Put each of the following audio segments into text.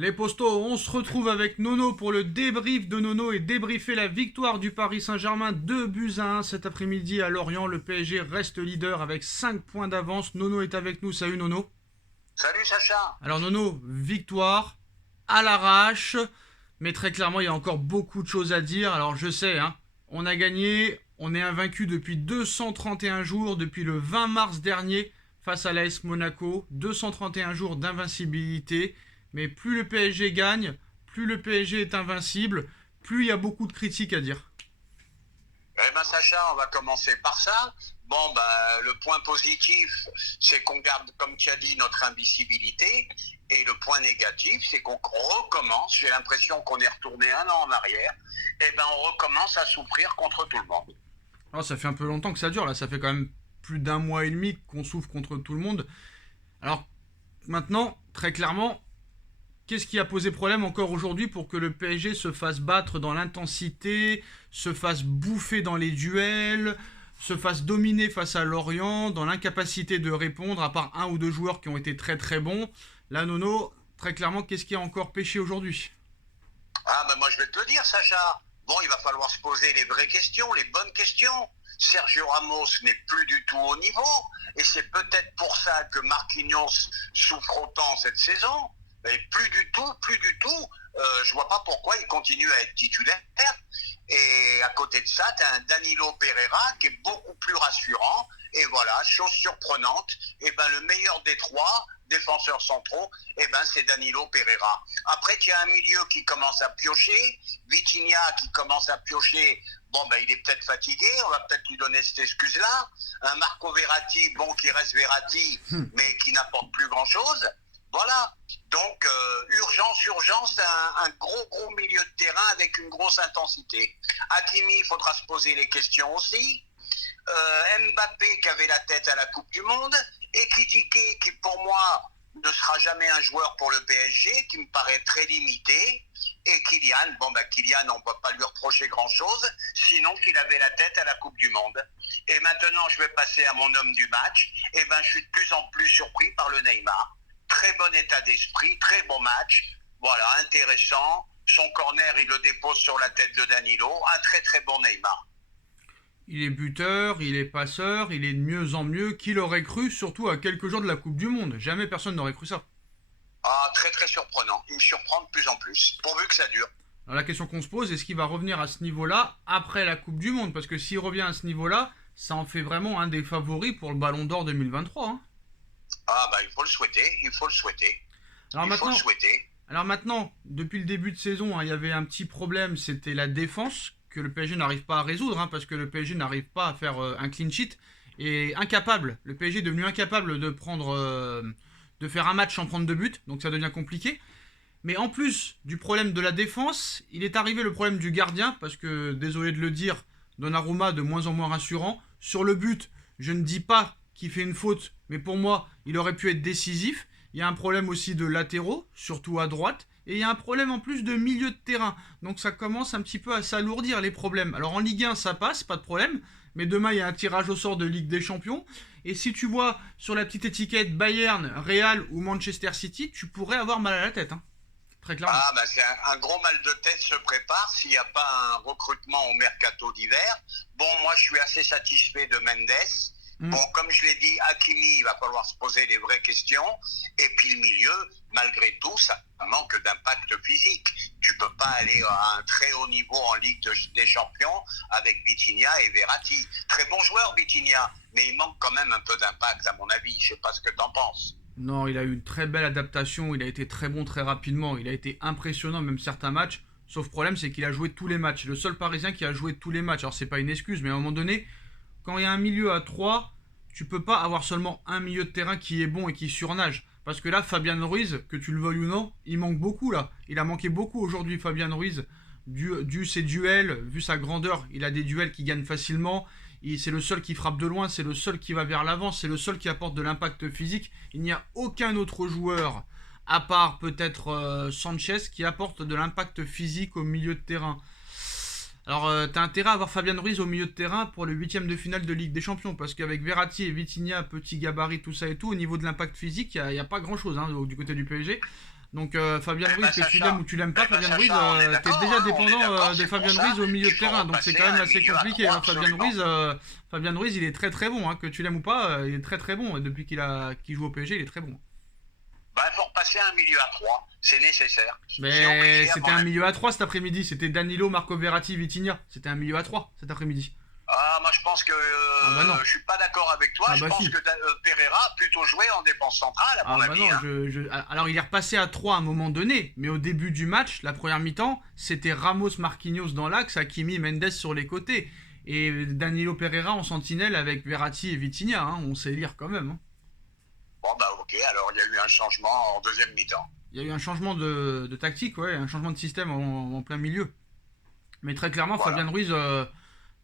Les postos, on se retrouve avec Nono pour le débrief de Nono et débriefer la victoire du Paris Saint-Germain 2-1 cet après-midi à Lorient. Le PSG reste leader avec 5 points d'avance. Nono est avec nous. Salut Nono. Salut Sacha. Alors Nono, victoire à l'arrache, mais très clairement il y a encore beaucoup de choses à dire. Alors je sais, on a gagné, on est invaincu depuis 231 jours, depuis le 20 mars dernier face à l'AS Monaco. 231 jours d'invincibilité. Mais plus le PSG gagne, plus le PSG est invincible, plus il y a beaucoup de critiques à dire. Eh ben Sacha, on va commencer par ça. Bon, le point positif, c'est qu'on garde, comme tu as dit, notre invincibilité. Et le point négatif, c'est qu'on recommence, j'ai l'impression qu'on est retourné un an en arrière, on recommence à souffrir contre tout le monde. Alors ça fait un peu longtemps que ça dure, là, ça fait quand même plus d'un mois et demi qu'on souffre contre tout le monde. Alors maintenant, très clairement, qu'est-ce qui a posé problème encore aujourd'hui pour que le PSG se fasse battre dans l'intensité, se fasse bouffer dans les duels, se fasse dominer face à Lorient, dans l'incapacité de répondre, à part un ou deux joueurs qui ont été très très bons. Là, Nono, très clairement, qu'est-ce qui a encore pêché aujourd'hui? Moi je vais te le dire Sacha. Bon, il va falloir se poser les vraies questions, les bonnes questions. Sergio Ramos n'est plus du tout au niveau. Et c'est peut-être pour ça que Marquinhos souffre autant cette saison. Mais plus du tout. Je vois pas pourquoi il continue à être titulaire. Et à côté de ça, tu as un Danilo Pereira qui est beaucoup plus rassurant. Et voilà, chose surprenante, le meilleur des trois défenseurs centraux, c'est Danilo Pereira. Après, tu as un milieu qui commence à piocher, Vitinha qui commence à piocher. Il est peut-être fatigué, on va peut-être lui donner cette excuse-là. Un Marco Verratti, qui reste Verratti, mais qui n'apporte plus grand-chose. Voilà, donc urgence, un gros milieu de terrain avec une grosse intensité. Hakimi, il faudra se poser les questions aussi. Mbappé qui avait la tête à la Coupe du Monde. Ekitike qui pour moi ne sera jamais un joueur pour le PSG, qui me paraît très limité. Et Kylian, Kylian on ne peut pas lui reprocher grand-chose, sinon qu'il avait la tête à la Coupe du Monde. Et maintenant je vais passer à mon homme du match. Je suis de plus en plus surpris par le Neymar. Très bon état d'esprit, très bon match. Voilà, intéressant. Son corner, il le dépose sur la tête de Danilo. Un très très bon Neymar. Il est buteur, il est passeur, il est de mieux en mieux. Qui l'aurait cru, surtout à quelques jours de la Coupe du Monde? Jamais personne n'aurait cru ça. Très très surprenant. Il me surprend de plus en plus, pourvu que ça dure. Alors la question qu'on se pose, est-ce qu'il va revenir à ce niveau-là après la Coupe du Monde? Parce que s'il revient à ce niveau-là, ça en fait vraiment un des favoris pour le Ballon d'Or 2023. Il faut le souhaiter, Alors faut le souhaiter. Alors maintenant, depuis le début de saison, il y avait un petit problème, c'était la défense que le PSG n'arrive pas à résoudre, parce que le PSG n'arrive pas à faire un clean sheet et incapable. Le PSG est devenu incapable de faire un match sans prendre de but, donc ça devient compliqué. Mais en plus du problème de la défense, il est arrivé le problème du gardien, parce que, désolé de le dire, Donnarumma de moins en moins rassurant. Sur le but, je ne dis pas qu'il fait une faute, mais pour moi, il aurait pu être décisif. Il y a un problème aussi de latéraux, surtout à droite. Et il y a un problème en plus de milieu de terrain. Donc ça commence un petit peu à s'alourdir les problèmes. Alors en Ligue 1, ça passe, pas de problème. Mais demain, il y a un tirage au sort de Ligue des Champions. Et si tu vois sur la petite étiquette Bayern, Real ou Manchester City, tu pourrais avoir mal à la tête. Très clairement. C'est un gros mal de tête se prépare s'il n'y a pas un recrutement au mercato d'hiver. Moi je suis assez satisfait de Mendes. Comme je l'ai dit, Hakimi, il va falloir se poser les vraies questions. Et puis le milieu, malgré tout, ça manque d'impact physique. Tu peux pas aller à un très haut niveau en Ligue des Champions avec Vitinha et Verratti. Très bon joueur, Vitinha, mais il manque quand même un peu d'impact, à mon avis. Je sais pas ce que tu en penses. Non, il a eu une très belle adaptation, il a été très bon très rapidement, il a été impressionnant même certains matchs. Sauf problème, c'est qu'il a joué tous les matchs. Le seul Parisien qui a joué tous les matchs. Alors c'est pas une excuse, mais à un moment donné, quand il y a un milieu à 3, tu peux pas avoir seulement un milieu de terrain qui est bon et qui surnage. Parce que là, Fabian Ruiz, que tu le veuilles ou non, il manque beaucoup là. Il a manqué beaucoup aujourd'hui, Fabian Ruiz. Dû ses duels, vu sa grandeur, il a des duels qui gagnent facilement. C'est le seul qui frappe de loin, c'est le seul qui va vers l'avant, c'est le seul qui apporte de l'impact physique. Il n'y a aucun autre joueur, à part peut-être Sanchez, qui apporte de l'impact physique au milieu de terrain. Alors, t'as intérêt à avoir Fabian Ruiz au milieu de terrain pour le 8ème de finale de Ligue des Champions, parce qu'avec Verratti et Vitinha, petit gabarit, tout ça et tout, au niveau de l'impact physique, il n'y a pas grand-chose du côté du PSG. Donc Fabien Eh ben Ruiz, que tu Sacha, l'aimes ou tu l'aimes pas, eh ben Fabien Ruiz, Sacha, on est t'es d'accord, déjà hein, on est dépendant d'accord, de c'est pour Fabien ça Ruiz au milieu qu'il de faut terrain. Donc c'est repasser quand à même un assez milieu à compliqué. 3 Hein. absolument. Fabien Ruiz, il est très très bon. Hein. Que tu l'aimes ou pas, il est très très bon. Et depuis qu'il joue au PSG, il est très bon. Ben, il faut repasser à un milieu à 3, c'est nécessaire. C'est Mais obligé à c'était mon un avis. milieu à 3 cet après-midi. C'était Danilo, Marco Verratti, Vitinha. C'était un milieu à 3 cet après-midi. Ah, moi je pense que Ah bah non. je suis pas d'accord avec toi. Ah Je bah pense si. que Pereira a plutôt joué en défense centrale, à Ah mon bah avis. non, Hein. alors il est repassé à 3 à un moment donné, mais au début du match, la première mi-temps, c'était Ramos Marquinhos dans l'axe, Hakimi Mendes sur les côtés. Et Danilo Pereira en sentinelle avec Verratti et Vitinha, hein, on sait lire quand même. Hein. Bon, bah ok, alors il y a eu un changement en deuxième mi-temps. Il y a eu un changement de tactique, ouais, un changement de système en plein milieu. Mais très clairement, Voilà. Fabien Ruiz,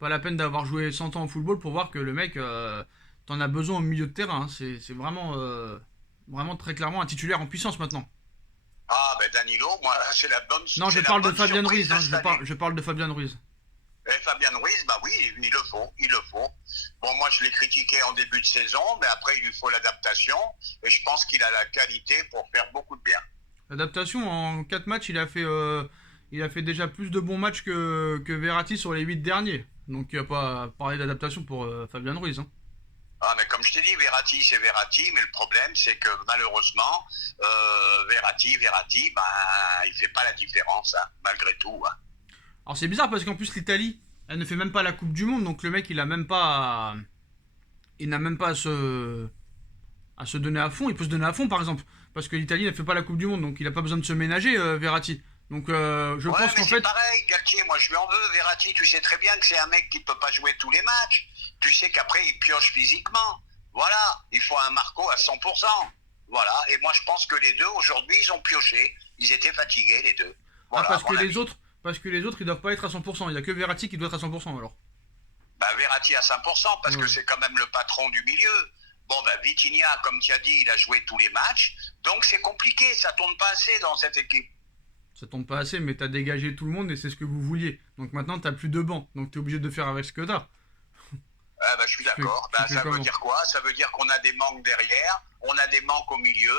pas la peine d'avoir joué 100 ans au football pour voir que le mec, t'en as besoin au milieu de terrain. Hein. C'est vraiment, vraiment très clairement un titulaire en puissance maintenant. Ah, ben Danilo, moi, c'est la bonne, Non, je c'est la parle de bonne Fabien surprise Ruiz, hein, de cette année. je parle de Fabien Ruiz. Et Fabien Ruiz, bah oui, il le faut, il le faut. Bon, moi, je l'ai critiqué en début de saison, mais après, il lui faut l'adaptation, et je pense qu'il a la qualité pour faire beaucoup de bien. L'adaptation, en 4 matchs, il a fait déjà plus de bons matchs que Verratti sur les 8 derniers. Donc il n'y a pas à parler d'adaptation pour Fabien Ruiz. Hein. Ah, mais comme je t'ai dit, Verratti, c'est Verratti, mais le problème, c'est que malheureusement, Verratti, ben, il fait pas la différence, hein, malgré tout. Hein. Alors c'est bizarre parce qu'en plus l'Italie, elle ne fait même pas la Coupe du Monde, donc le mec il a même pas, il n'a même pas à se donner à fond. Il peut se donner à fond par exemple, parce que l'Italie ne fait pas la Coupe du Monde, donc il n'a pas besoin de se ménager Verratti. Donc je Ouais, pense mais qu'en c'est fait, pareil, Galtier, moi je lui en veux. Verratti, tu sais très bien que c'est un mec qui ne peut pas jouer tous les matchs. Tu sais qu'après, il pioche physiquement. Voilà, il faut un Marco à 100%. Voilà, et moi je pense que les deux, aujourd'hui, ils ont pioché. Ils étaient fatigués, les deux. ah Voilà, à parce que mon les avis. autres, ils doivent pas être à 100%. Il y a que Verratti qui doit être à 100% alors. Bah, Verratti à 100%, parce que Ouais. c'est quand même le patron du milieu. Bon, bah, Vitinha, comme tu as dit, il a joué tous les matchs. Donc c'est compliqué, ça tourne pas assez dans cette équipe. Ça tombe pas assez, mais t'as dégagé tout le monde et c'est ce que vous vouliez. Donc maintenant t'as plus de banc, donc t'es obligé de faire avec ce que t'as. Ah, bah, je suis Tu fais, d'accord. tu Bah, fais ça veut comment? dire quoi? Ça veut dire qu'on a des manques derrière, on a des manques au milieu,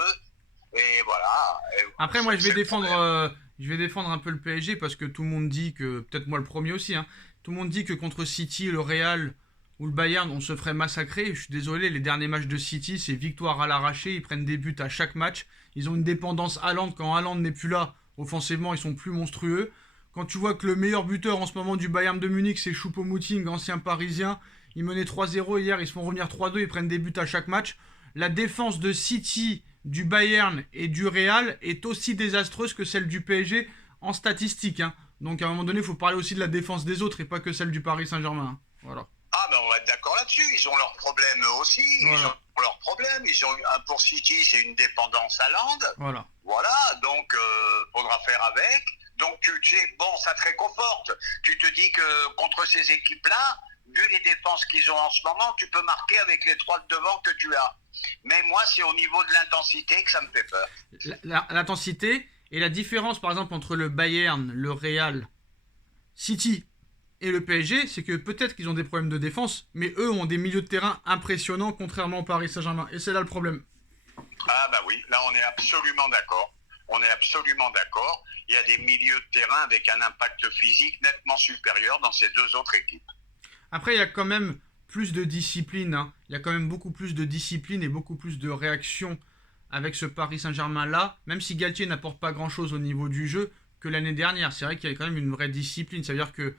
et voilà. Et Après moi c'est le problème. je vais défendre un peu le PSG parce que tout le monde dit que, peut-être moi le premier aussi, hein, tout le monde dit que contre City, le Real ou le Bayern, on se ferait massacrer. Je suis désolé, les derniers matchs de City, c'est victoire à l'arraché, ils prennent des buts à chaque match. Ils ont une dépendance Haaland, quand Haaland n'est plus là, offensivement ils sont plus monstrueux. Quand tu vois que le meilleur buteur en ce moment du Bayern de Munich, c'est Choupo-Moting, ancien parisien, ils menaient 3-0 hier, ils se font revenir 3-2, ils prennent des buts à chaque match. La défense de City, du Bayern et du Real est aussi désastreuse que celle du PSG en statistique. Hein. Donc à un moment donné, il faut parler aussi de la défense des autres et pas que celle du Paris Saint-Germain. Hein. Voilà. Ah, ben on va être d'accord là-dessus. Ils ont leurs problèmes eux aussi. Ils Voilà. ont leurs problèmes. Ils ont un pour City, c'est une dépendance à Land. Voilà. Voilà, donc faudra faire avec. Donc tu sais, bon, ça te réconforte. Tu te dis que contre ces équipes-là, vu les défenses qu'ils ont en ce moment, tu peux marquer avec les trois de devant que tu as. Mais moi, c'est au niveau de l'intensité que ça me fait peur. L'intensité et la différence, par exemple, entre le Bayern, le Real, City et le PSG, c'est que peut-être qu'ils ont des problèmes de défense, mais eux ont des milieux de terrain impressionnants, contrairement au Paris Saint-Germain. Et c'est là le problème. Ah bah oui, là on est absolument d'accord. On est absolument d'accord. Il y a des milieux de terrain avec un impact physique nettement supérieur dans ces deux autres équipes. Après, il y a quand même plus de discipline. Hein. Il y a quand même beaucoup plus de discipline et beaucoup plus de réaction avec ce Paris Saint-Germain-là, même si Galtier n'apporte pas grand-chose au niveau du jeu que l'année dernière. C'est vrai qu'il y a quand même une vraie discipline. Ça veut dire que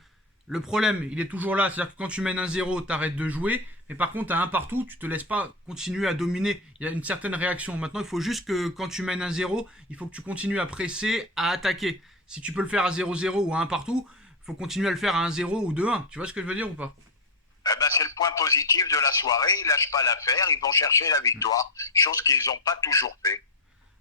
le problème, il est toujours là. C'est-à-dire que quand tu mènes 1-0, t'arrêtes de jouer. Mais par contre, à un partout, tu te laisses pas continuer à dominer. Il y a une certaine réaction. Maintenant, il faut juste que quand tu mènes 1-0, il faut que tu continues à presser, à attaquer. Si tu peux le faire à 0-0 ou à un partout, il faut continuer à le faire à 1-0 ou 2-1. Tu vois ce que je veux dire ou pas? Eh ben, c'est le point positif de la soirée. Ils lâchent pas l'affaire, ils vont chercher la victoire, chose qu'ils n'ont pas toujours fait.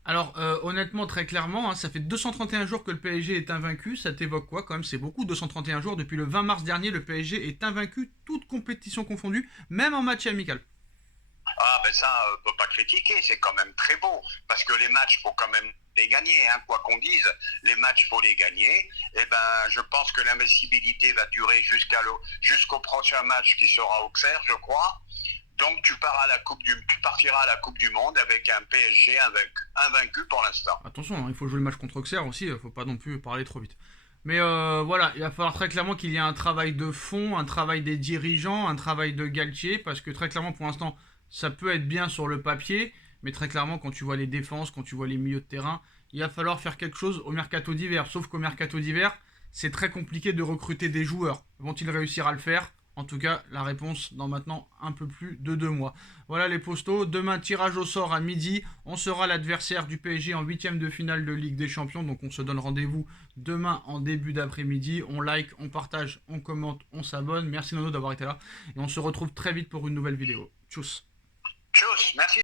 Alors, honnêtement, très clairement, hein, ça fait 231 jours que le PSG est invaincu. Ça t'évoque quoi quand même? C'est beaucoup, 231 jours. Depuis le 20 mars dernier, le PSG est invaincu, toute compétition confondue, même en match amical. Ah ben ça, on peut pas critiquer, c'est quand même très beau, parce que les matchs, faut quand même les gagner, hein, quoi qu'on dise, les matchs, faut les gagner. Et ben, je pense que l'invincibilité va durer jusqu'au prochain match qui sera Auxerre, je crois. Donc tu partiras à la Coupe du Monde avec un PSG invaincu pour l'instant. Attention, hein, il faut jouer le match contre Auxerre aussi, faut pas non plus parler trop vite. Mais voilà, il va falloir très clairement qu'il y ait un travail de fond, un travail des dirigeants, un travail de Galtier, parce que très clairement pour l'instant, ça peut être bien sur le papier, mais très clairement quand tu vois les défenses, quand tu vois les milieux de terrain, il va falloir faire quelque chose au mercato d'hiver. Sauf qu'au mercato d'hiver, c'est très compliqué de recruter des joueurs. Vont-ils réussir à le faire? En tout cas, la réponse dans maintenant un peu plus de 2 mois. Voilà les postos. Demain, tirage au sort à midi. On sera l'adversaire du PSG en huitième de finale de Ligue des Champions. Donc on se donne rendez-vous demain en début d'après-midi. On like, on partage, on commente, on s'abonne. Merci Nono d'avoir été là. Et on se retrouve très vite pour une nouvelle vidéo. Tchuss. Tchuss, merci.